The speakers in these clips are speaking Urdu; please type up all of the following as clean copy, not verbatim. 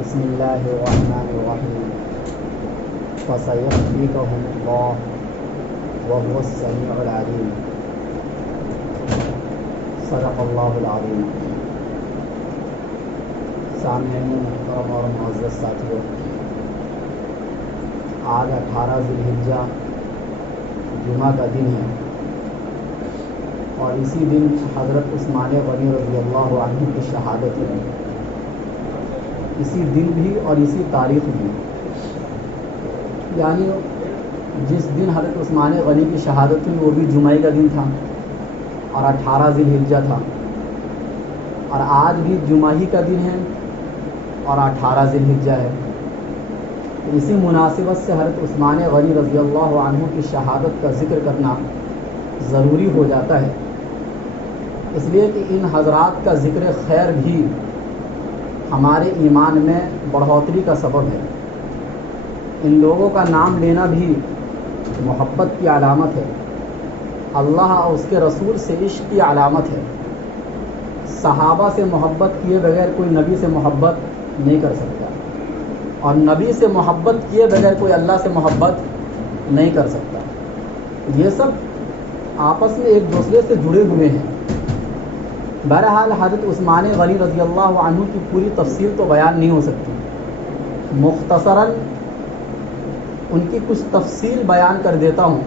بسم اللہ الرحمن الرحیم فسيكفيكهم الله وهو السميع العليم صدق اللہ العظیم۔ سامعین محترم اور معزز ساتھیوں، آج 18 ذی الحجہ جمعہ کا دن ہے اور اسی دن حضرت عثمان غنی رضی اللہ عنہ کی شہادت ہے، اسی دن بھی اور اسی تاریخ بھی، یعنی جس دن حضرت عثمان غنی کی شہادت ہوئی وہ بھی جمعہ کا دن تھا اور 18 ذی الحجہ تھا، اور آج بھی جمعہ ہی کا دن ہے اور 18 ذی الحجہ ہے۔ اسی مناسبت سے حضرت عثمان غنی رضی اللہ عنہ کی شہادت کا ذکر کرنا ضروری ہو جاتا ہے، اس لیے کہ ان حضرات کا ذکر خیر بھی ہمارے ایمان میں بڑھوتری کا سبب ہے۔ ان لوگوں کا نام لینا بھی محبت کی علامت ہے، اللہ اور اس کے رسول سے عشق کی علامت ہے۔ صحابہ سے محبت کیے بغیر کوئی نبی سے محبت نہیں کر سکتا، اور نبی سے محبت کیے بغیر کوئی اللہ سے محبت نہیں کر سکتا۔ یہ سب آپس میں ایک دوسرے سے جڑے ہوئے ہیں۔ بہرحال حضرت عثمان غنی رضی اللہ عنہ کی پوری تفصیل تو بیان نہیں ہو سکتی، مختصراً ان کی کچھ تفصیل بیان کر دیتا ہوں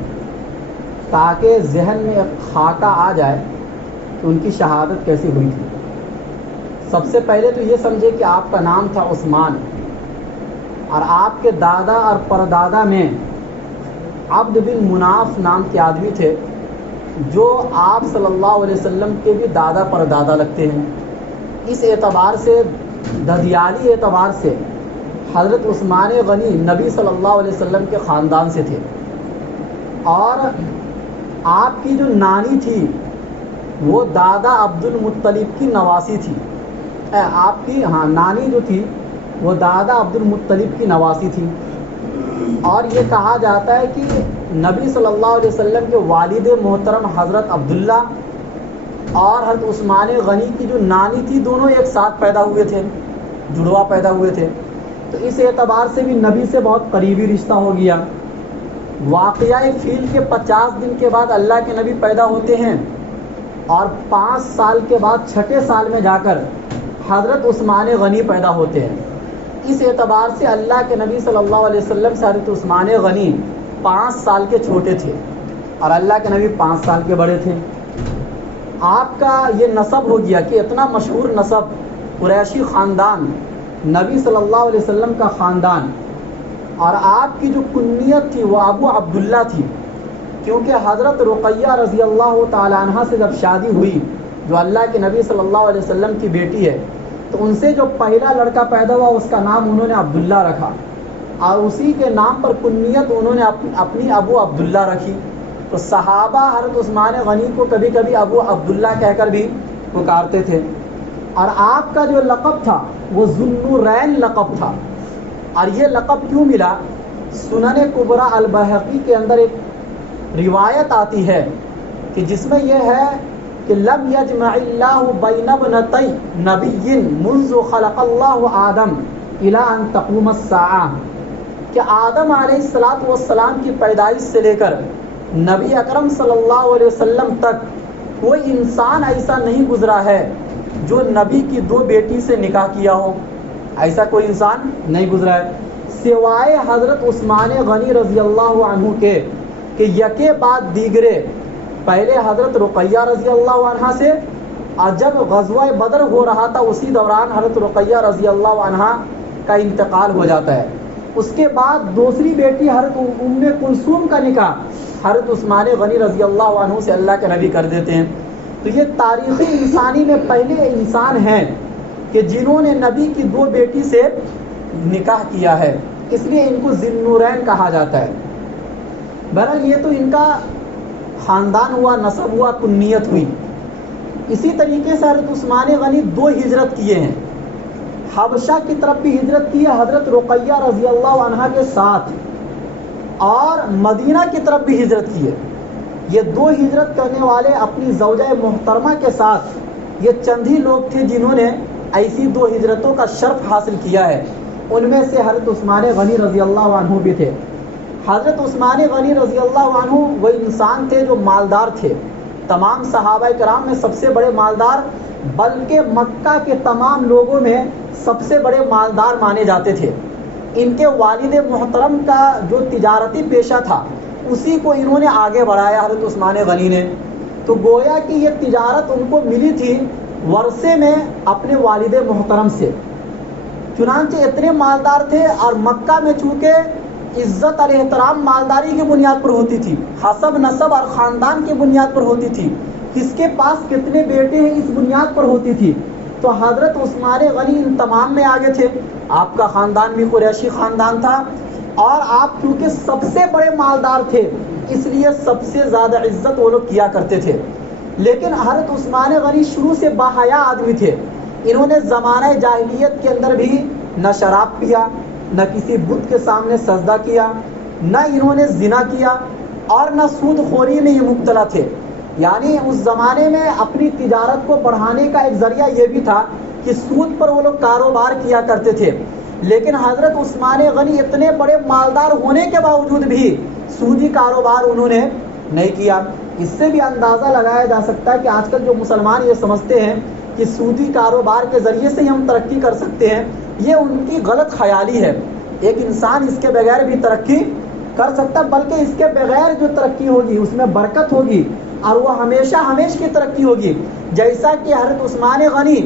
تاکہ ذہن میں ایک خاکہ آ جائے کہ ان کی شہادت کیسی ہوئی تھی۔ سب سے پہلے تو یہ سمجھے کہ آپ کا نام تھا عثمان، اور آپ کے دادا اور پردادا میں عبد بن مناف نام کے آدمی تھے، جو آپ صلی اللہ علیہ وسلم کے بھی دادا پردادا لگتے ہیں۔ اس اعتبار سے، ددیالی اعتبار سے، حضرت عثمان غنی نبی صلی اللہ علیہ وسلم کے خاندان سے تھے، اور آپ کی جو نانی تھی وہ دادا عبد المطلب کی نواسی تھی۔ آپ کی نانی جو تھی وہ دادا عبد المطلب کی نواسی تھی، اور یہ کہا جاتا ہے کہ نبی صلی اللہ علیہ وسلم کے والد محترم حضرت عبداللہ اور حضرت عثمان غنی کی جو نانی تھی دونوں ایک ساتھ پیدا ہوئے تھے، جڑوا پیدا ہوئے تھے، تو اس اعتبار سے بھی نبی سے بہت قریبی رشتہ ہو گیا۔ واقعہ فیل کے 50 دن کے بعد اللہ کے نبی پیدا ہوتے ہیں، اور 5 سال کے بعد 6 سال میں جا کر حضرت عثمان غنی پیدا ہوتے ہیں۔ اس اعتبار سے اللہ کے نبی صلی اللہ علیہ وسلم سے حضرت عثمان غنی 5 سال کے چھوٹے تھے، اور اللہ کے نبی 5 سال کے بڑے تھے۔ آپ کا یہ نسب ہو گیا کہ اتنا مشہور نسب، قریشی خاندان، نبی صلی اللہ علیہ وسلم کا خاندان، اور آپ کی جو کنیت تھی وہ ابو عبداللہ تھی، کیونکہ حضرت رقیہ رضی اللہ تعالی عنہ سے جب شادی ہوئی، جو اللہ کے نبی صلی اللہ علیہ وسلم کی بیٹی ہے، تو ان سے جو پہلا لڑکا پیدا ہوا اس کا نام انہوں نے عبداللہ رکھا، اور اسی کے نام پر کنیت انہوں نے اپنی ابو عبداللہ رکھی۔ تو صحابہ حضرت عثمان غنی کو کبھی کبھی ابو عبداللہ کہہ کر بھی پکارتے تھے، اور آپ کا جو لقب تھا وہ ذو النورین لقب تھا۔ اور یہ لقب کیوں ملا؟ سنن کبریٰ البیہقی کے اندر ایک روایت آتی ہے کہ جس میں یہ ہے کہ لم یجمع اللہ بین ابنتی نبی منذ خلق اللہ آدم الی ان تقوم الساعہ، کہ آدم علیہ السلام کی پیدائش سے لے کر نبی اکرم صلی اللہ علیہ وسلم تک کوئی انسان ایسا نہیں گزرا ہے جو نبی کی 2 بیٹی سے نکاح کیا ہو، ایسا کوئی انسان نہیں گزرا ہے سوائے حضرت عثمان غنی رضی اللہ عنہ کے، کہ یکے بعد دیگرے، پہلے حضرت رقیہ رضی اللہ عنہ سے، اور جب غزوہ بدر ہو رہا تھا اسی دوران حضرت رقیہ رضی اللہ عنہ کا انتقال ہو جاتا ہے۔ اس کے بعد دوسری بیٹی حضرت ام کلثوم کا نکاح حضرت عثمان غنی رضی اللہ عنہ سے اللہ کے نبی کر دیتے ہیں۔ تو یہ تاریخی انسانی میں پہلے انسان ہیں کہ جنہوں نے نبی کی 2 بیٹی سے نکاح کیا ہے، اس لیے ان کو ذی النورین کہا جاتا ہے۔ بہرحال یہ تو ان کا خاندان ہوا، نسب ہوا، کنیت ہوئی۔ اسی طریقے سے حضرت عثمان غنی 2 ہجرت کیے ہیں، حبشہ کی طرف بھی ہجرت کی ہے حضرت رقیہ رضی اللہ عنہ کے ساتھ، اور مدینہ کی طرف بھی ہجرت کی ہے۔ یہ 2 ہجرت کرنے والے اپنی زوجہ محترمہ کے ساتھ یہ چند ہی لوگ تھے جنہوں نے ایسی 2 ہجرتوں کا شرف حاصل کیا ہے۔ ان میں سے حضرت عثمان غنی رضی اللہ عنہ بھی تھے۔ حضرت عثمان غنی رضی اللہ عنہ وہ انسان تھے جو مالدار تھے، تمام صحابہ کرام میں سب سے بڑے مالدار، بلکہ مکہ کے تمام لوگوں میں سب سے بڑے مالدار مانے جاتے تھے۔ ان کے والد محترم کا جو تجارتی پیشہ تھا اسی کو انہوں نے آگے بڑھایا حضرت عثمان غنی نے، تو گویا کہ یہ تجارت ان کو ملی تھی ورثے میں اپنے والد محترم سے۔ چنانچہ اتنے مالدار تھے، اور مکہ میں چونکہ عزت اور احترام مالداری کی بنیاد پر ہوتی تھی، حسب نسب اور خاندان کی بنیاد پر ہوتی تھی، کس کے پاس کتنے بیٹے ہیں اس بنیاد پر ہوتی تھی، تو حضرت عثمان غنی ان تمام میں آگے تھے۔ آپ کا خاندان بھی قریشی خاندان تھا، اور آپ کیونکہ سب سے بڑے مالدار تھے اس لیے سب سے زیادہ عزت وہ لوگ کیا کرتے تھے۔ لیکن حضرت عثمان غنی شروع سے باحیا آدمی تھے۔ انہوں نے زمانہ جاہلیت کے اندر بھی نہ شراب پیا، نہ کسی بت کے سامنے سجدہ کیا، نہ انہوں نے زنا کیا، اور نہ سود خوری میں یہ مبتلا تھے۔ یعنی اس زمانے میں اپنی تجارت کو بڑھانے کا ایک ذریعہ یہ بھی تھا کہ سود پر وہ لوگ کاروبار کیا کرتے تھے۔ لیکن حضرت عثمان غنی اتنے بڑے مالدار ہونے کے باوجود بھی سودی کاروبار انہوں نے نہیں کیا۔ اس سے بھی اندازہ لگایا جا سکتا ہے کہ آج کل جو مسلمان یہ سمجھتے ہیں کہ سودی کاروبار کے ذریعے سے ہی ہم ترقی کر سکتے ہیں، یہ ان کی غلط خیالی ہے۔ ایک انسان اس کے بغیر بھی ترقی کر سکتا، بلکہ اس کے بغیر جو ترقی ہوگی اس میں برکت ہوگی، اور وہ ہمیشہ ہمیشہ کی ترقی ہوگی۔ جیسا کہ حضرت عثمان غنی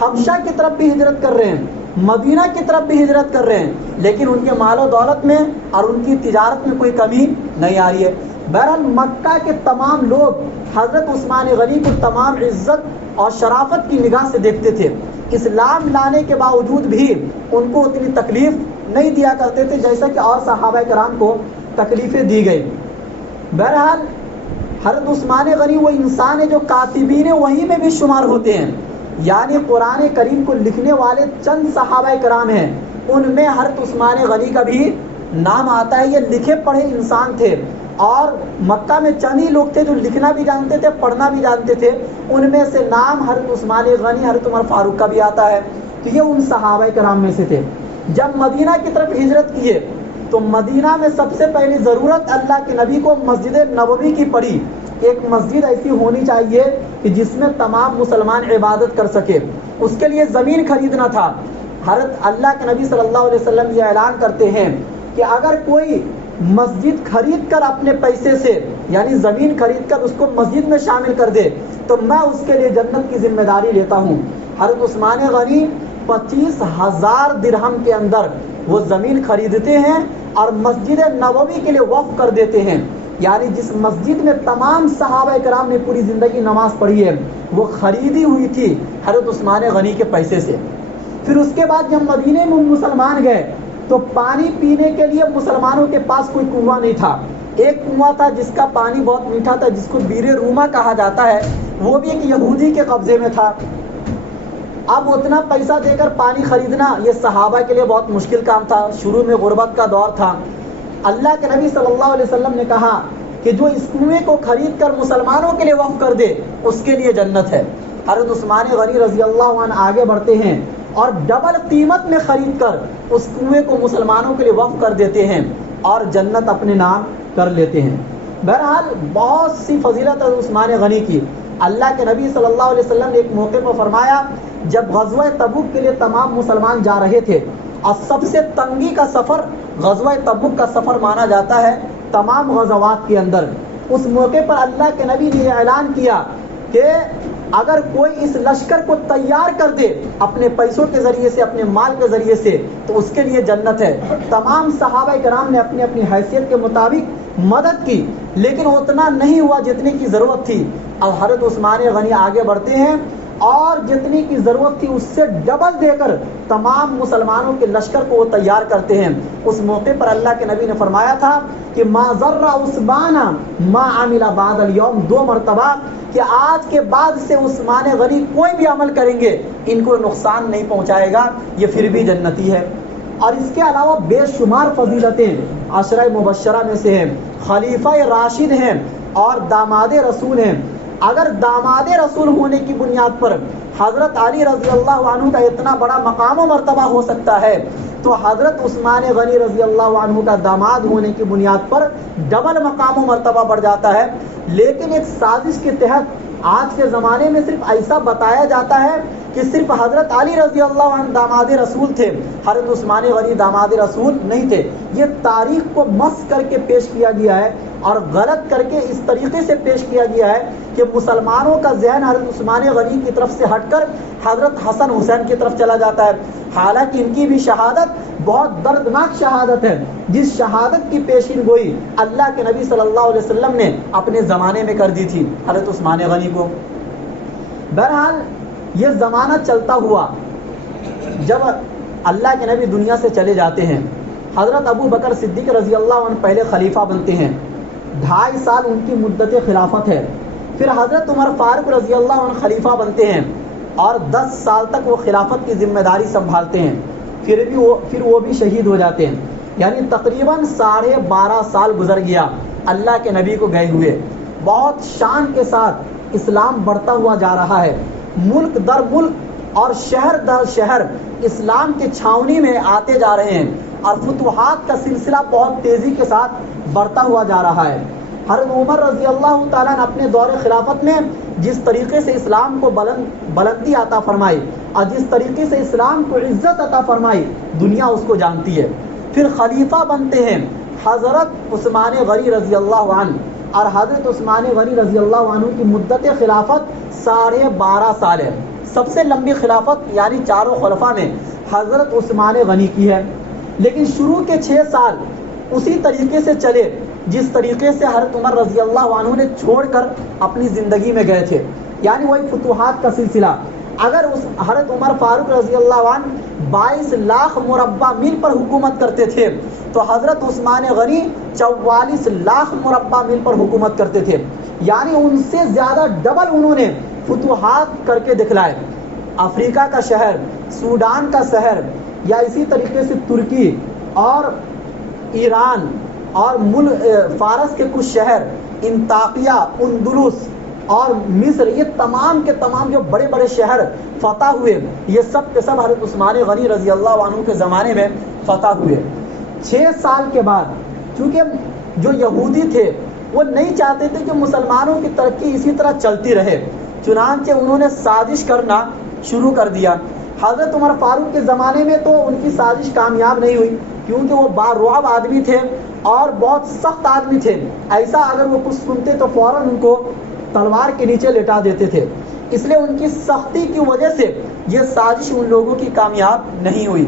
حبشہ کی طرف بھی ہجرت کر رہے ہیں، مدینہ کی طرف بھی ہجرت کر رہے ہیں، لیکن ان کے مال و دولت میں اور ان کی تجارت میں کوئی کمی نہیں آ رہی ہے۔ بہرحال مکہ کے تمام لوگ حضرت عثمان غنی کو تمام عزت اور شرافت کی نگاہ سے دیکھتے تھے۔ اسلام لانے کے باوجود بھی ان کو اتنی تکلیف نہیں دیا کرتے تھے جیسا کہ اور صحابہ کرام کو تکلیفیں دی گئی۔ بہرحال حضرت عثمان غنی وہ انسان ہے جو کاتبین وحی میں بھی شمار ہوتے ہیں، یعنی قرآن کریم کو لکھنے والے چند صحابہ کرام ہیں، ان میں حضرت عثمان غنی کا بھی نام آتا ہے۔ یہ لکھے پڑھے انسان تھے، اور مکہ میں چند ہی لوگ تھے جو لکھنا بھی جانتے تھے، پڑھنا بھی جانتے تھے۔ ان میں سے نام حضرت عثمان غنی، حضرت عمر فاروق کا بھی آتا ہے، تو یہ ان صحابہ کرام میں سے تھے۔ جب مدینہ کی طرف ہجرت کیے تو مدینہ میں سب سے پہلی ضرورت اللہ کے نبی کو مسجد نبوی کی پڑی۔ ایک مسجد ایسی ہونی چاہیے کہ جس میں تمام مسلمان عبادت کر سکے، اس کے لیے زمین خریدنا تھا۔ حضرت اللہ کے نبی صلی اللہ علیہ وسلم یہ اعلان کرتے ہیں کہ اگر کوئی مسجد خرید کر اپنے پیسے سے، یعنی زمین خرید کر اس کو مسجد میں شامل کر دے تو میں اس کے لیے جنت کی ذمہ داری لیتا ہوں۔ حضرت عثمان غنی 25,000 درہم کے اندر وہ زمین خریدتے ہیں اور مسجد نبوی کے لیے وقف کر دیتے ہیں۔ یعنی جس مسجد میں تمام صحابہ کرام نے پوری زندگی نماز پڑھی ہے وہ خریدی ہوئی تھی حضرت عثمان غنی کے پیسے سے۔ پھر اس کے بعد جب مدینے میں مسلمان گئے تو پانی پینے کے لیے مسلمانوں کے پاس کوئی کنواں نہیں تھا۔ ایک کنواں تھا جس کا پانی بہت میٹھا تھا، جس کو بیر روما کہا جاتا ہے، وہ بھی ایک یہودی کے قبضے میں تھا۔ اب اتنا پیسہ دے کر پانی خریدنا یہ صحابہ کے لیے بہت مشکل کام تھا، شروع میں غربت کا دور تھا۔ اللہ کے نبی صلی اللہ علیہ وسلم نے کہا کہ جو اس کنویں کو خرید کر مسلمانوں کے لیے وقف کر دے اس کے لیے جنت ہے۔ حضرت عثمان غنی رضی اللہ عنہ آگے بڑھتے ہیں اور ڈبل قیمت میں خرید کر اس کنویں کو مسلمانوں کے لیے وقف کر دیتے ہیں اور جنت اپنے نام کر لیتے ہیں۔ بہرحال بہت سی فضیلت ہے عثمان غنی کی۔ اللہ کے نبی صلی اللہ علیہ وسلم نے ایک موقع پر فرمایا، جب غزوہ تبوک کے لیے تمام مسلمان جا رہے تھے اور سب سے تنگی کا سفر غزوہ تبوک کا سفر مانا جاتا ہے تمام غزوات کے اندر، اس موقع پر اللہ کے نبی نے یہ اعلان کیا کہ اگر کوئی اس لشکر کو تیار کر دے اپنے پیسوں کے ذریعے سے، اپنے مال کے ذریعے سے، تو اس کے لیے جنت ہے۔ تمام صحابہ کرام نے اپنی اپنی حیثیت کے مطابق مدد کی، لیکن اتنا نہیں ہوا جتنے کی ضرورت تھی۔ اب حضرت عثمان غنی آگے بڑھتے ہیں اور جتنی کی ضرورت تھی اس سے ڈبل دے کر تمام مسلمانوں کے لشکر کو وہ تیار کرتے ہیں۔ اس موقع پر اللہ کے نبی نے فرمایا تھا کہ ما ضر عثمان ما عمل بعد اليوم، 2 مرتبہ، کہ آج کے بعد سے عثمان غنی کوئی بھی عمل کریں گے ان کو نقصان نہیں پہنچائے گا، یہ پھر بھی جنتی ہے۔ اور اس کے علاوہ بے شمار فضیلتیں عشرہ مبشرہ میں سے ہیں، خلیفہ راشد ہیں اور داماد رسول ہیں۔ اگر داماد رسول ہونے کی بنیاد پر حضرت علی رضی اللہ عنہ کا اتنا بڑا مقام و مرتبہ ہو سکتا ہے تو حضرت عثمان غنی رضی اللہ عنہ کا داماد ہونے کی بنیاد پر ڈبل مقام و مرتبہ بڑھ جاتا ہے. لیکن ایک سازش کے تحت آج کے زمانے میں صرف ایسا بتایا جاتا ہے کہ صرف حضرت علی رضی اللہ عنہ داماد رسول تھے, حضرت عثمان غنی داماد رسول نہیں تھے. یہ تاریخ کو مس کر کے پیش کیا گیا ہے اور غلط کر کے اس طریقے سے پیش کیا گیا ہے کہ مسلمانوں کا ذہن حضرت عثمان غنی کی طرف سے ہٹ کر حضرت حسن حسین کی طرف چلا جاتا ہے. حالانکہ ان کی بھی شہادت بہت دردناک شہادت ہے, جس شہادت کی پیشین گوئی اللہ کے نبی صلی اللہ علیہ وسلم نے اپنے زمانے میں کر دی تھی حضرت عثمان غنی کو. بہرحال یہ زمانہ چلتا ہوا, جب اللہ کے نبی دنیا سے چلے جاتے ہیں, حضرت ابو بکر صدیق رضی اللہ عنہ پہلے خلیفہ بنتے ہیں. 2.5 سال ان کی مدت خلافت ہے. پھر حضرت عمر فاروق رضی اللہ عنہ خلیفہ بنتے ہیں اور 10 سال تک وہ خلافت کی ذمہ داری سنبھالتے ہیں. پھر وہ بھی شہید ہو جاتے ہیں. یعنی تقریباً 12.5 سال گزر گیا اللہ کے نبی کو گئے ہوئے. بہت شان کے ساتھ اسلام بڑھتا ہوا جا رہا ہے. ملک در ملک اور شہر در شہر اسلام کے چھاؤنی میں آتے جا رہے ہیں اور فتوحات کا سلسلہ بہت تیزی کے ساتھ بڑھتا ہوا جا رہا ہے. حضرت عمر رضی اللہ تعالیٰ نے اپنے دور خلافت میں جس طریقے سے اسلام کو بلندی عطا فرمائی اور جس طریقے سے اسلام کو عزت عطا فرمائی, دنیا اس کو جانتی ہے. پھر خلیفہ بنتے ہیں حضرت عثمان غنی رضی اللہ عنہ, اور حضرت عثمان غنی رضی اللہ عنہ کی مدت خلافت 12.5 سال ہے. سب سے لمبی خلافت یعنی چاروں خلفاء میں حضرت عثمان غنی کی ہے. لیکن شروع کے 6 سال اسی طریقے سے چلے جس طریقے سے حضرت عمر رضی اللہ عنہ نے چھوڑ کر اپنی زندگی میں گئے تھے, یعنی وہی فتوحات کا سلسلہ. اگر حضرت عمر فاروق رضی اللہ عنہ 22 لاکھ مربع میل پر حکومت کرتے تھے تو حضرت عثمان غنی 44 لاکھ مربع میل پر حکومت کرتے تھے. یعنی ان سے زیادہ ڈبل انہوں نے فتوحات کر کے دکھلائے. افریقہ کا شہر, سوڈان کا شہر, یا اسی طریقے سے ترکی اور ایران اور فارس کے کچھ شہر, انطاکیہ, اندلس اور مصر, یہ تمام کے تمام جو بڑے بڑے شہر فتح ہوئے, یہ سب کے سب حضرت عثمان غنی رضی اللہ عنہ کے زمانے میں فتح ہوئے. 6 سال کے بعد, چونکہ جو یہودی تھے وہ نہیں چاہتے تھے کہ مسلمانوں کی ترقی اسی طرح چلتی رہے, چنانچہ انہوں نے سازش کرنا شروع کر دیا. حضرت عمر فاروق کے زمانے میں تو ان کی سازش کامیاب نہیں ہوئی, کیونکہ وہ بارعب آدمی تھے اور بہت سخت آدمی تھے. ایسا اگر وہ کچھ سنتے تو فوراً ان کو تلوار کے نیچے لٹا دیتے تھے. اس لیے ان کی سختی کی وجہ سے یہ سازش ان لوگوں کی کامیاب نہیں ہوئی.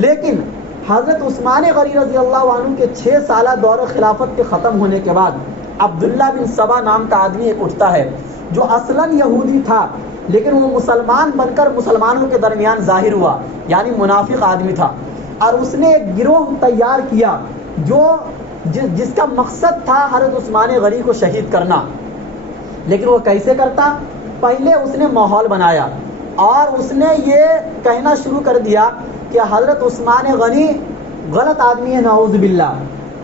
لیکن حضرت عثمان غنی رضی اللہ عنہ کے 6 سالہ دور خلافت کے ختم ہونے کے بعد عبداللہ بن سبا نام کا آدمی ایک اٹھتا ہے, جو اصلاً یہودی تھا لیکن وہ مسلمان بن کر مسلمانوں کے درمیان ظاہر ہوا, یعنی منافق آدمی تھا. اور اس نے ایک گروہ تیار کیا جس کا مقصد تھا حضرت عثمان غنی کو شہید کرنا. لیکن وہ کیسے کرتا؟ پہلے اس نے ماحول بنایا اور اس نے یہ کہنا شروع کر دیا کہ حضرت عثمان غنی غلط آدمی ہے, نعوذ باللہ,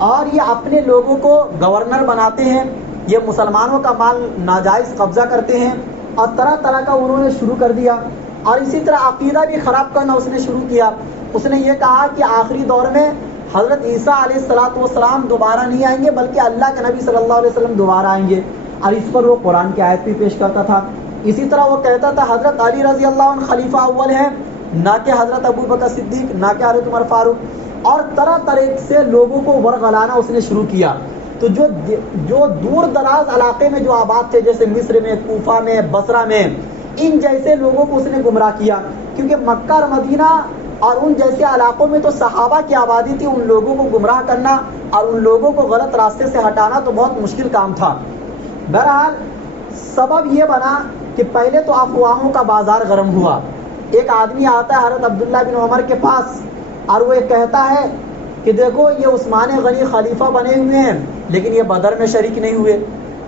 اور یہ اپنے لوگوں کو گورنر بناتے ہیں, یہ مسلمانوں کا مال ناجائز قبضہ کرتے ہیں, اور طرح طرح کا انہوں نے شروع کر دیا. اور اسی طرح عقیدہ بھی خراب کرنا اس نے شروع کیا. اس نے یہ کہا کہ آخری دور میں حضرت عیسیٰ علیہ السلام دوبارہ نہیں آئیں گے بلکہ اللہ کے نبی صلی اللہ علیہ وسلم دوبارہ آئیں گے, اور اس پر وہ قرآن کی آیت بھی پیش کرتا تھا. اسی طرح وہ کہتا تھا حضرت علی رضی اللہ عنہ خلیفہ اول ہے, نہ کہ حضرت ابو بکر صدیق, نہ کہ حضرت عمر فاروق, اور طرح طرح سے لوگوں کو ورغلانا اس نے شروع کیا. تو جو دور دراز علاقے میں جو آباد تھے, جیسے مصر میں, کوفہ میں, بصرہ میں, ان جیسے لوگوں کو اس نے گمراہ کیا, کیونکہ مکہ اور مدینہ اور ان جیسے علاقوں میں تو صحابہ کی آبادی تھی. ان لوگوں کو گمراہ کرنا اور ان لوگوں کو غلط راستے سے ہٹانا تو بہت مشکل کام تھا. بہرحال سبب یہ بنا کہ پہلے تو افواہوں کا بازار گرم ہوا. ایک آدمی آتا ہے حضرت عبداللہ بن عمر کے پاس اور وہ یہ کہتا ہے کہ دیکھو یہ عثمان غنی خلیفہ بنے ہوئے ہیں لیکن یہ بدر میں شریک نہیں ہوئے,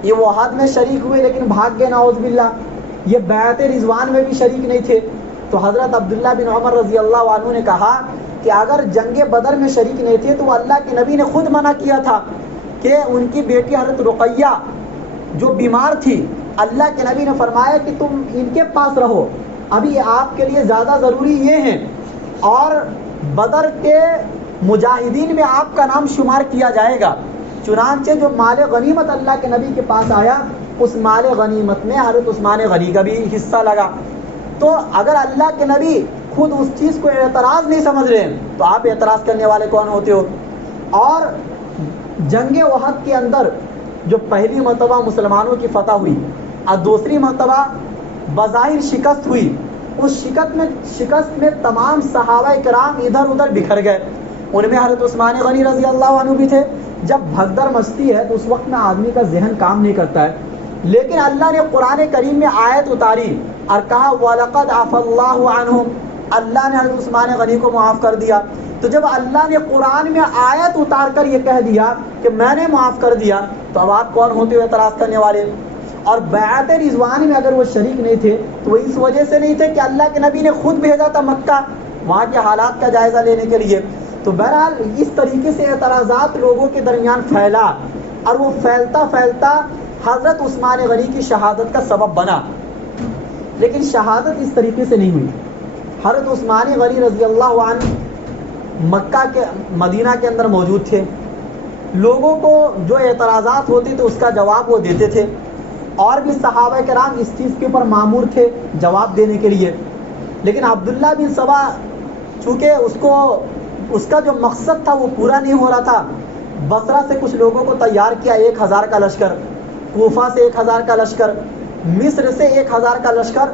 یہ وحد میں شریک ہوئے لیکن بھاگ گئے, نعوذ باللہ, یہ بیعت رضوان میں بھی شریک نہیں تھے. تو حضرت عبداللہ بن عمر رضی اللہ عنہ نے کہا کہ اگر جنگ بدر میں شریک نہیں تھے تو اللہ کے نبی نے خود منع کیا تھا کہ ان کی بیٹی حضرت رقیہ جو بیمار تھی, اللہ کے نبی نے فرمایا کہ تم ان کے پاس رہو, ابھی آپ کے لیے زیادہ ضروری یہ ہیں. اور بدر کے مجاہدین میں آپ کا نام شمار کیا جائے گا. چنانچہ جو مال غنیمت اللہ کے نبی کے پاس آیا اس مال غنیمت میں حضرت عثمان غنی کا بھی حصہ لگا. تو اگر اللہ کے نبی خود اس چیز کو اعتراض نہیں سمجھ رہے ہیں تو آپ اعتراض کرنے والے کون ہوتے ہو؟ اور جنگ احد کے اندر جو پہلی مرتبہ مسلمانوں کی فتح ہوئی اور دوسری مرتبہ بظاہر شکست ہوئی، اس شکست میں تمام صحابہ کرام ادھر ادھر بکھر گئے. ان میں حضرت عثمان غنی رضی اللہ عنہ بھی تھے. جب بھگدڑ مچتی ہے تو اس وقت میں آدمی کا ذہن کام نہیں کرتا ہے، لیکن اللہ نے قرآن کریم میں آیت اتاری اور کہا وَلَقَدْ عَفَا اللَّهُ عَنْهُمْ، اللہ نے حضرت عثمان غنی کو معاف کر دیا. تو جب اللہ نے قرآن میں آیت اتار کر یہ کہہ دیا کہ میں نے معاف کر دیا تو اب آپ کون ہوتے ہوئے اعتراض کرنے والے؟ اور بیعت رضوان میں اگر وہ شریک نہیں تھے تو وہ اس وجہ سے نہیں تھے کہ اللہ کے نبی نے خود بھیجا تھا مکہ وہاں کے حالات کا جائزہ لینے کے لیے. تو بہرحال اس طریقے سے اعتراضات لوگوں کے درمیان پھیلا اور وہ پھیلتا پھیلتا حضرت عثمان غنی کی شہادت کا سبب بنا. لیکن شہادت اس طریقے سے نہیں ہوئی. حضرت عثمان غنی رضی اللہ عنہ مکہ کے مدینہ کے اندر موجود تھے. لوگوں کو جو اعتراضات ہوتے تھے اس کا جواب وہ دیتے تھے، اور بھی صحابہ کرام اس چیز کے اوپر مامور تھے جواب دینے کے لیے. لیکن عبداللہ بن سبا چونکہ اس کا جو مقصد تھا وہ پورا نہیں ہو رہا تھا، بصرہ سے کچھ لوگوں کو تیار کیا 1000 کا لشکر، کوفہ سے 1000 کا لشکر، مصر سے 1000 کا لشکر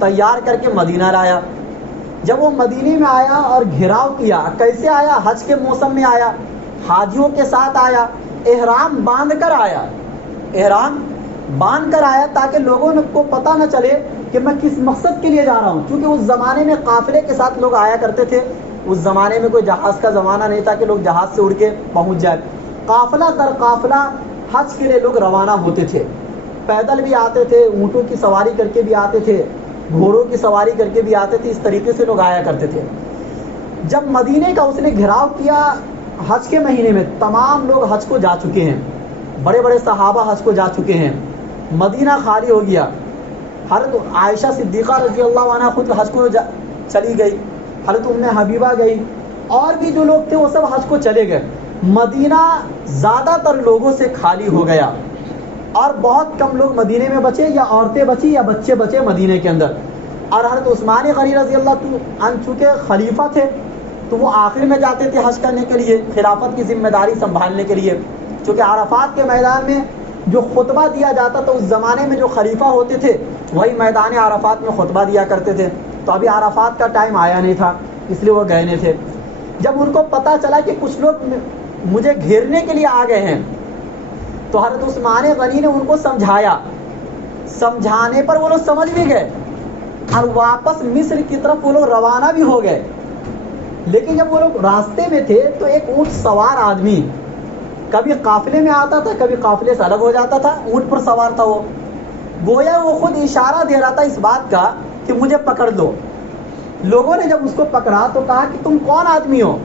تیار کر کے مدینہ لایا. جب وہ مدینے میں آیا اور گھیراؤ کیا، کیسے آیا؟ حج کے موسم میں آیا، حاجیوں کے ساتھ آیا، احرام باندھ کر آیا تاکہ لوگوں کو پتہ نہ چلے کہ میں کس مقصد کے لیے جا رہا ہوں. کیونکہ اس زمانے میں قافلے کے ساتھ لوگ آیا کرتے تھے. اس زمانے میں کوئی جہاز کا زمانہ نہیں تھا کہ لوگ جہاز سے اڑ کے پہنچ جائے. قافلہ در قافلہ حج کے لیے لوگ روانہ ہوتے تھے. پیدل بھی آتے تھے، اونٹوں کی سواری کر کے بھی آتے تھے، گھوڑوں کی سواری کر کے بھی آتے تھے. اس طریقے سے لوگ آیا کرتے تھے. جب مدینے کا اس نے گھیراؤ کیا حج کے مہینے میں، تمام لوگ حج کو جا چکے ہیں، بڑے بڑے صحابہ حج کو جا چکے ہیں، مدینہ خالی ہو گیا. حضرت عائشہ صدیقہ رضی اللہ عنہ خود حج کو چلی گئی، حضرت ام حبیبہ گئی، اور بھی جو لوگ تھے وہ سب حج کو چلے گئے. مدینہ زیادہ تر لوگوں سے خالی ہو گیا اور بہت کم لوگ مدینے میں بچے، یا عورتیں بچی یا بچے بچے مدینے کے اندر. اور حضرت عثمان غنی رضی اللہ عنہ چونکہ خلیفہ تھے تو وہ آخر میں جاتے تھے حج کرنے کے لیے، خلافت کی ذمہ داری سنبھالنے کے لیے. چونکہ عرفات کے میدان میں جو خطبہ دیا جاتا تھا، اس زمانے میں جو خلیفہ ہوتے تھے وہی میدان عرفات میں خطبہ دیا کرتے تھے. تو ابھی عرفات کا ٹائم آیا نہیں تھا، اس لیے وہ گئے نہیں تھے. جب ان کو پتہ چلا کہ کچھ لوگ مجھے گھیرنے کے لیے آ گئے ہیں تو حضرت عثمان غنی نے ان کو سمجھانے پر وہ لوگ سمجھ بھی گئے اور واپس مصر کی طرف وہ لوگ روانہ بھی ہو گئے. لیکن جب وہ لوگ راستے میں تھے تو ایک اونٹ سوار آدمی کبھی قافلے میں آتا تھا، کبھی قافلے سے الگ ہو جاتا تھا، اونٹ پر سوار تھا. وہ گویا وہ خود اشارہ دے رہا تھا اس بات کا کہ مجھے پکڑ لو. لوگوں نے جب اس کو پکڑا تو کہا کہ تم کون آدمی ہو؟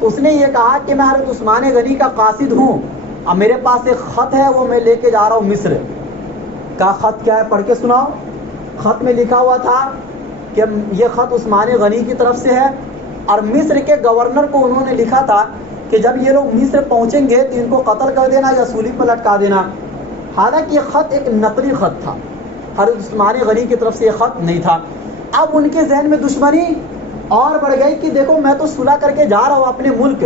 تو اس نے یہ کہا کہ میں حضرت عثمان غنی کا قاصد ہوں اور میرے پاس ایک خط ہے وہ میں لے کے جا رہا ہوں مصر. کہا خط کیا ہے؟ پڑھ کے سناؤ. خط میں لکھا ہوا تھا کہ یہ خط عثمان غنی کی طرف سے ہے، اور مصر کے گورنر کو انہوں نے لکھا تھا کہ جب یہ لوگ مصر پہنچیں گے تو ان کو قتل کر دینا یا سولی پر لٹکا دینا. حالانکہ یہ خط ایک نقلی خط تھا، حضرت عثمان غنی کی طرف سے یہ خط نہیں تھا. اب ان کے ذہن میں دشمنی اور بڑھ گئی کہ دیکھو میں تو صلح کر کے جا رہا ہوں اپنے ملک،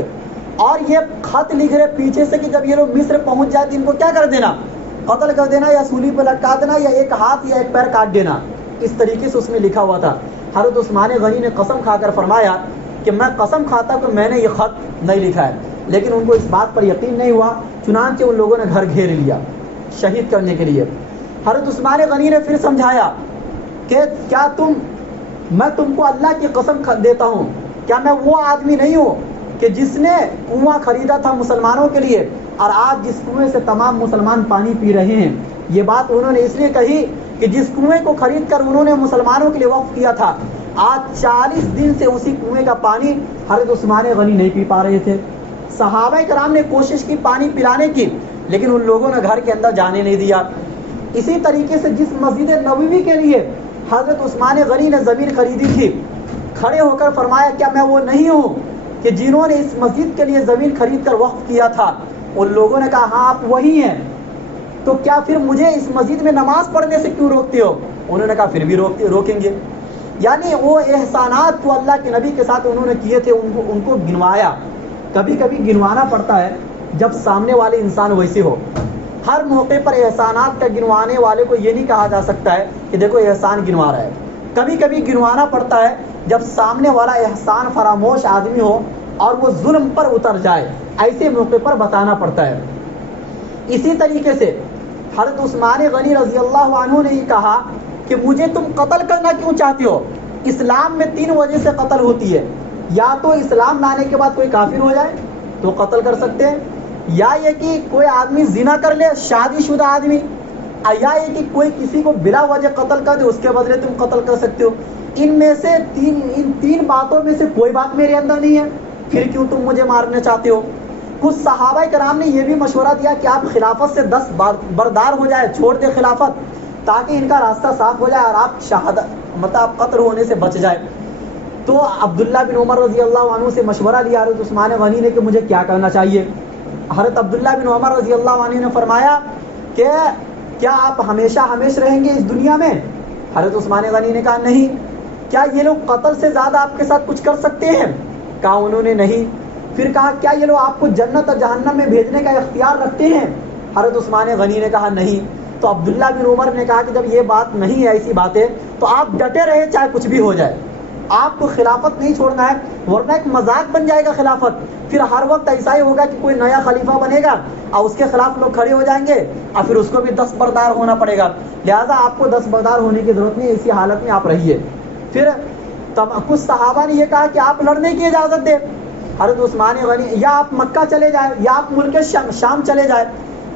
اور یہ خط لکھ رہے پیچھے سے کہ جب یہ لوگ مصر پہنچ جائے تو ان کو کیا کر دینا؟ قتل کر دینا یا سولی پر لٹکا دینا یا ایک ہاتھ یا ایک پیر کاٹ دینا. اس طریقے سے اس میں لکھا ہوا تھا. حضرت عثمان غنی نے قسم کھا کر فرمایا کہ میں قسم کھاتا کہ میں نے یہ خط نہیں لکھا ہے. لیکن ان کو اس بات پر یقین نہیں ہوا، چنانچہ ان لوگوں نے گھر گھیر لیا شہید کرنے کے لیے. حضرت عثمان غنی نے پھر سمجھایا کہ کیا میں تم کو اللہ کی قسم دیتا ہوں، کیا میں وہ آدمی نہیں ہوں کہ جس نے کنواں خریدا تھا مسلمانوں کے لیے اور آج جس کنویں سے تمام مسلمان پانی پی رہے ہیں. یہ بات انہوں نے اس لیے کہی کہ جس کنویں کو خرید کر انہوں نے مسلمانوں کے لیے وقف کیا تھا، آج 40 دن سے اسی کنویں کا پانی حضرت عثمان غنی نہیں پی پا رہے تھے. صحابہ کرام نے کوشش کی پانی پلانے کی، لیکن ان لوگوں نے گھر کے اندر جانے نہیں دیا. اسی طریقے سے جس مسجد نبوی کے لیے حضرت عثمان غنی نے زمین خریدی تھی، کھڑے ہو کر فرمایا کیا میں وہ نہیں ہوں کہ جنہوں نے اس مسجد کے لیے زمین خرید کر وقف کیا تھا؟ ان لوگوں نے کہا ہاں آپ وہی ہیں، تو کیا پھر مجھے اس مسجد میں نماز پڑھنے سے کیوں روکتے ہو؟ انہوں نے کہا پھر بھی روکیں گے۔ یعنی وہ احسانات کو اللہ کے نبی کے ساتھ انہوں نے کیے تھے ان کو گنوایا۔ کبھی کبھی گنوانا پڑتا ہے جب سامنے والے انسان ویسے ہو۔ ہر موقع پر احسانات کا گنوانے والے کو یہ نہیں کہا جا سکتا ہے کہ دیکھو احسان گنوا رہا ہے۔ کبھی کبھی گنوانا پڑتا ہے جب سامنے والا احسان فراموش آدمی ہو اور وہ ظلم پر اتر جائے، ایسے موقع پر بتانا پڑتا ہے۔ اسی طریقے سے حضرت عثمان غنی رضی اللہ عنہ نے یہ کہا کہ مجھے تم قتل کرنا کیوں چاہتے ہو؟ اسلام میں 3 وجہ سے قتل ہوتی ہے، یا تو اسلام لانے کے بعد کوئی کافر ہو جائے تو قتل کر سکتے ہیں، یا یہ کہ کوئی آدمی زنا کر لے، شادی شدہ آدمی، یا یہ کہ کوئی کسی کو بلا وجہ قتل کر دے، اس کے بدلے تم قتل کر سکتے ہو۔ ان میں سے ان تین باتوں میں سے کوئی بات میرے اندر نہیں ہے، پھر کیوں تم مجھے مارنا چاہتے ہو؟ کچھ صحابہ کرام نے یہ بھی مشورہ دیا کہ آپ خلافت سے 10 بردار ہو جائے، چھوڑ دے خلافت، تاکہ ان کا راستہ صاف ہو جائے اور آپ شہادت مطلب قتل ہونے سے بچ جائے۔ تو عبداللہ بن عمر رضی اللہ عنہ سے مشورہ لیا حضرت عثمان غنی نے کہ مجھے کیا کرنا چاہیے۔ حضرت عبداللہ بن عمر رضی اللہ عنہ نے فرمایا کہ کیا آپ ہمیشہ رہیں گے اس دنیا میں؟ حضرت عثمان غنی نے کہا نہیں۔ کیا یہ لوگ قتل سے زیادہ آپ کے ساتھ کچھ کر سکتے ہیں؟ کہا انہوں نے نہیں۔ پھر کہا کیا یہ لوگ آپ کو جنت اور جہنم میں بھیجنے کا اختیار رکھتے ہیں؟ حضرت عثمان غنی نے کہا نہیں۔ تو عبداللہ بن عمر نے کہا کہ جب یہ بات نہیں ہے، ایسی بات ہے، تو آپ ڈٹے رہے چاہے کچھ بھی ہو جائے، آپ کو خلافت نہیں چھوڑنا ہے، ورنہ ایک مذاق بن جائے گا خلافت۔ پھر ہر وقت ایسا ہی ہوگا کہ کوئی نیا خلیفہ بنے گا اور اس کے خلاف لوگ کھڑے ہو جائیں گے اور پھر اس کو بھی 10 بردار ہونا پڑے گا۔ لہٰذا آپ کو 10 بردار ہونے کی ضرورت نہیں، اسی حالت میں آپ رہیے۔ پھر کچھ صحابہ نے یہ کہا کہ آپ لڑنے کی اجازت دیں حضرت عثمان غنی، یا آپ مکہ چلے جائیں یا آپ ملک شام چلے جائیں۔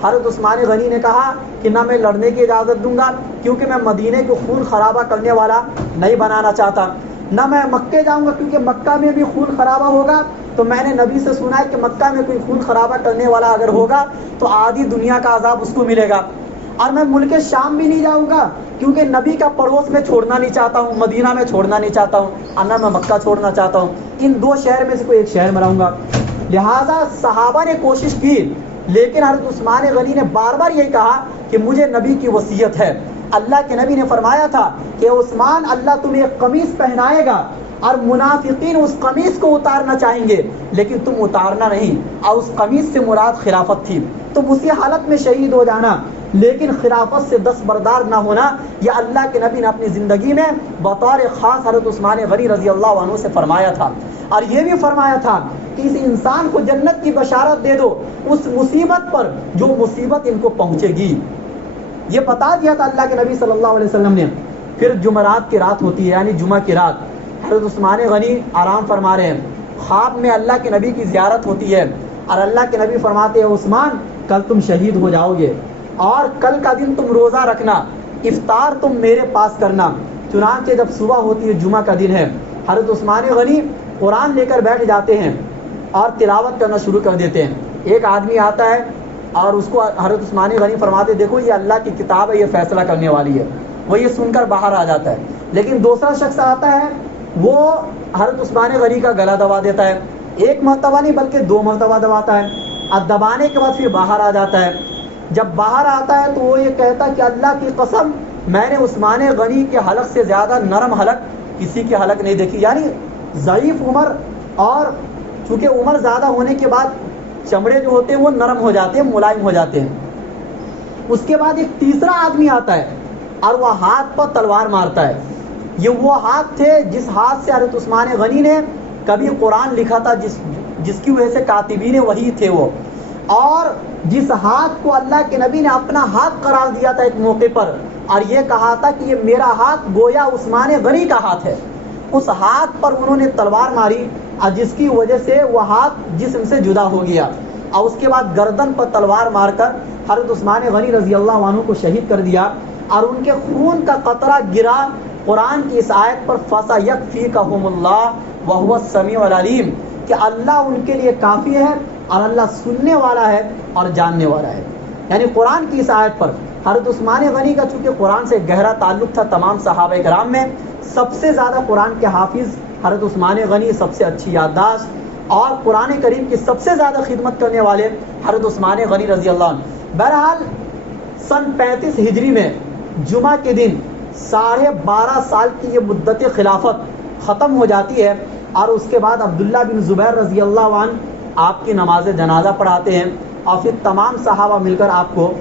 حضرت عثمان غنی نے کہا کہ نہ میں لڑنے کی اجازت دوں گا، کیونکہ میں مدینے کو خون خرابہ کرنے والا نہیں بنانا چاہتا، نہ میں مکے جاؤں گا کیونکہ مکہ میں بھی خون خرابہ ہوگا، تو میں نے نبی سے سنا ہے کہ مکہ میں کوئی خون خرابہ کرنے والا اگر ہوگا تو آدھی دنیا کا عذاب اس کو ملے گا۔ اور میں ملک شام بھی نہیں جاؤں گا کیونکہ نبی کا پڑوس میں چھوڑنا نہیں چاہتا ہوں، مدینہ میں چھوڑنا نہیں چاہتا ہوں، اور نہ میں مکہ چھوڑنا چاہتا ہوں، ان 2 شہر میں سے کوئی ایک شہر میں رہوں گا۔ لہٰذا صحابہ نے کوشش کی، لیکن حضرت عثمان غنی نے بار بار یہ کہا کہ مجھے نبی کی وصیت ہے۔ اللہ کے نبی نے فرمایا تھا کہ عثمان اللہ تمہیں ایک قمیص پہنائے گا اور منافقین اس قمیص کو اتارنا چاہیں گے لیکن تم اتارنا نہیں، اور اس قمیص سے مراد خلافت تھی، تم اسی حالت میں شہید ہو جانا، لیکن خلافت سے 10 بردار نہ ہونا۔ یہ اللہ کے نبی نے اپنی زندگی میں بطور خاص حضرت عثمان غنی رضی اللہ عنہ سے فرمایا تھا، اور یہ بھی فرمایا تھا کہ اس انسان کو جنت کی بشارت دے دو اس مصیبت پر جو مصیبت ان کو پہنچے گی، یہ بتا دیا تھا اللہ کے نبی صلی اللہ علیہ وسلم نے۔ پھر جمعرات کی رات ہوتی ہے، یعنی جمعہ کی رات، حضرت عثمان غنی آرام فرما رہے ہیں، خواب میں اللہ کے نبی کی زیارت ہوتی ہے اور اللہ کے نبی فرماتے ہیں عثمان کل تم شہید ہو جاؤ گے اور کل کا دن تم روزہ رکھنا، افطار تم میرے پاس کرنا۔ چنانچہ جب صبح ہوتی ہے، جمعہ کا دن ہے، حضرت عثمان غنی قرآن لے کر بیٹھ جاتے ہیں اور تلاوت کرنا شروع کر دیتے ہیں۔ ایک آدمی آتا ہے اور اس کو حضرت عثمان غنی فرماتے دیکھو یہ اللہ کی کتاب ہے، یہ فیصلہ کرنے والی ہے، وہ یہ سن کر باہر آ جاتا ہے۔ لیکن دوسرا شخص آتا ہے، وہ حضرت عثمان غنی کا گلا دبا دیتا ہے، ایک مرتبہ نہیں بلکہ 2 مرتبہ دباتا ہے، اور دبانے کے بعد پھر باہر آ جاتا ہے۔ جب باہر آتا ہے تو وہ یہ کہتا کہ اللہ کی قسم میں نے عثمان غنی کے حلق سے زیادہ نرم حلق کسی کے حلق نہیں دیکھی، یعنی ضعیف عمر، اور چونکہ عمر زیادہ ہونے کے بعد چمڑے جو ہوتے ہیں وہ نرم ہو جاتے ہیں، ملائم ہو جاتے ہیں۔ اس کے بعد ایک تیسرا آدمی آتا ہے اور وہ ہاتھ پر تلوار مارتا ہے، یہ وہ ہاتھ تھے جس ہاتھ سے حضرت عثمان غنی نے کبھی قرآن لکھا تھا، جس کی وجہ سے کاتبین وحی تھے وہ، اور جس ہاتھ کو اللہ کے نبی نے اپنا ہاتھ قرار دیا تھا ایک موقع پر، اور یہ کہا تھا کہ یہ میرا ہاتھ گویا عثمان غنی کا ہاتھ ہے۔ اس ہاتھ پر انہوں نے تلوار ماری اور جس کی وجہ سے وہ ہاتھ جسم سے جدا ہو گیا، اور اس کے بعد گردن پر تلوار مار کر حضرت عثمان غنی رضی اللہ عنہ کو شہید کر دیا، اور ان کے خون کا قطرہ گرا قرآن کی اس آیت پر فَسَيَكْفِيكَهُمُ اللَّهُ وَهُوَ السَّمِيعُ الْعَلِيمُ، کہ اللہ ان کے لیے کافی ہے اور اللہ سننے والا ہے اور جاننے والا ہے۔ یعنی قرآن کی اس آیت پر حضرت عثمان غنی کا چونکہ قرآن سے گہرا تعلق تھا، تمام صحابہ کرام میں سب سے زیادہ قرآن کے حافظ حضرت عثمان غنی سب سے اچھی یادداشت اور قرآن کریم کی سب سے زیادہ خدمت کرنے والے حضرت عثمان غنی رضی اللہ عنہ۔ بہرحال سن 35 ہجری میں جمعہ کے دن 12.5 سال کی یہ مدت خلافت ختم ہو جاتی ہے، اور اس کے بعد عبداللہ بن زبیر رضی اللہ عنہ آپ کی نماز جنازہ پڑھاتے ہیں، اور پھر تمام صحابہ مل کر آپ کو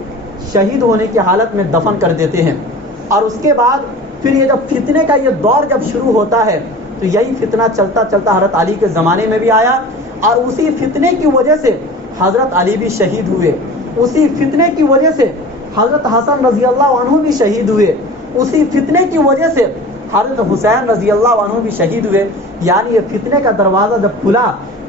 شہید ہونے کی حالت میں دفن کر دیتے ہیں۔ اور اس کے بعد پھر یہ جب فتنے کا یہ دور جب شروع ہوتا ہے تو یہی فتنہ چلتا چلتا حضرت علی کے زمانے میں بھی آیا، اور اسی فتنے کی وجہ سے حضرت علی بھی شہید ہوئے، اسی فتنے کی وجہ سے حضرت حسن رضی اللہ عنہ بھی شہید ہوئے، اسی فتنے کی وجہ سے حضرت حسین رضی اللہ عنہ بھی شہید ہوئے۔ یعنی یہ فتنے کا دروازہ جب کھلا،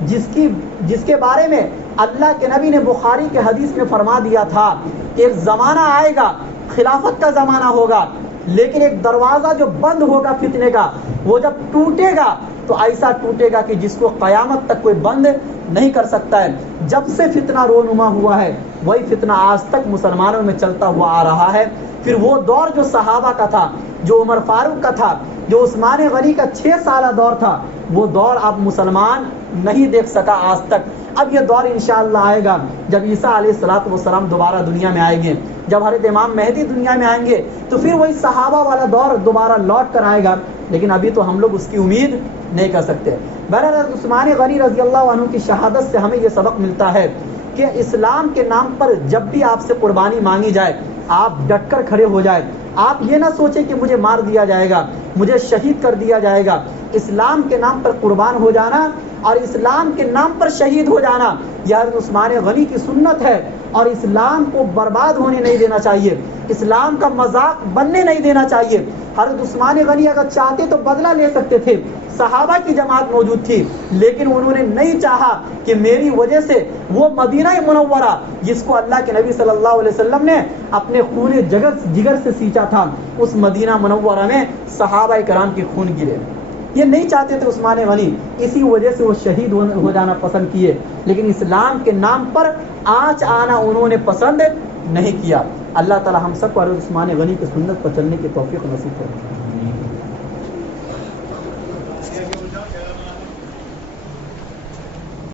جس کے بارے میں اللہ کے نبی نے بخاری کے حدیث میں فرما دیا تھا کہ ایک زمانہ آئے گا، خلافت کا زمانہ ہوگا، لیکن ایک دروازہ جو بند ہوگا فتنے کا، وہ جب ٹوٹے گا تو ایسا ٹوٹے گا کہ جس کو قیامت تک کوئی بند نہیں کر سکتا ہے۔ جب سے فتنہ رونما ہوا ہے وہی فتنہ آج تک مسلمانوں میں چلتا ہوا آ رہا ہے۔ پھر وہ دور جو صحابہ کا تھا، جو عمر فاروق کا تھا، جو عثمان غنی کا 6 سالہ دور تھا، وہ دور اب مسلمان نہیں دیکھ سکا آج تک۔ اب یہ دور انشاءاللہ آئے گا جب عیسیٰ علیہ السلام دوبارہ دنیا میں آئیں گے، جب حضرت امام مہدی دنیا میں آئیں گے تو پھر وہی صحابہ والا دور دوبارہ لوٹ کر آئے گا، لیکن ابھی تو ہم لوگ اس کی امید نہیں کر سکتے۔ بہرحال عثمان غنی رضی اللہ عنہ کی شہادت سے ہمیں یہ سبق ملتا ہے کہ اسلام کے نام پر جب بھی آپ سے قربانی مانگی جائے آپ ڈٹ کر کھڑے ہو جائے۔ آپ یہ نہ سوچیں کہ مجھے مار دیا جائے گا، مجھے شہید کر دیا جائے گا۔ اسلام کے نام پر قربان ہو جانا اور اسلام کے نام پر شہید ہو جانا یہ حضرت عثمان غنی کی سنت ہے، اور اسلام کو برباد ہونے نہیں دینا چاہیے، اسلام کا مذاق بننے نہیں دینا چاہیے۔ حضرت عثمان غنی اگر چاہتے تو بدلہ لے سکتے تھے، صحابہ کی جماعت موجود تھی، لیکن انہوں نے نہیں چاہا کہ میری وجہ سے وہ مدینہ منورہ جس کو اللہ کے نبی صلی اللہ علیہ وسلم نے اپنے خون جگر سے سینچا تھا، اس مدینہ منورہ میں صحابہ کرام کے خون گرے۔ یہ نہیں چاہتے تھے عثمان غنی، اسی وجہ سے وہ شہید ہو جانا پسند کیے، لیکن اسلام کے نام پر آنچ آنا انہوں نے پسند نہیں کیا۔ اللہ تعالی ہم سب کو حضرت عثمان غنی کی سنت پر چلنے کی توفیق نصیب کرے۔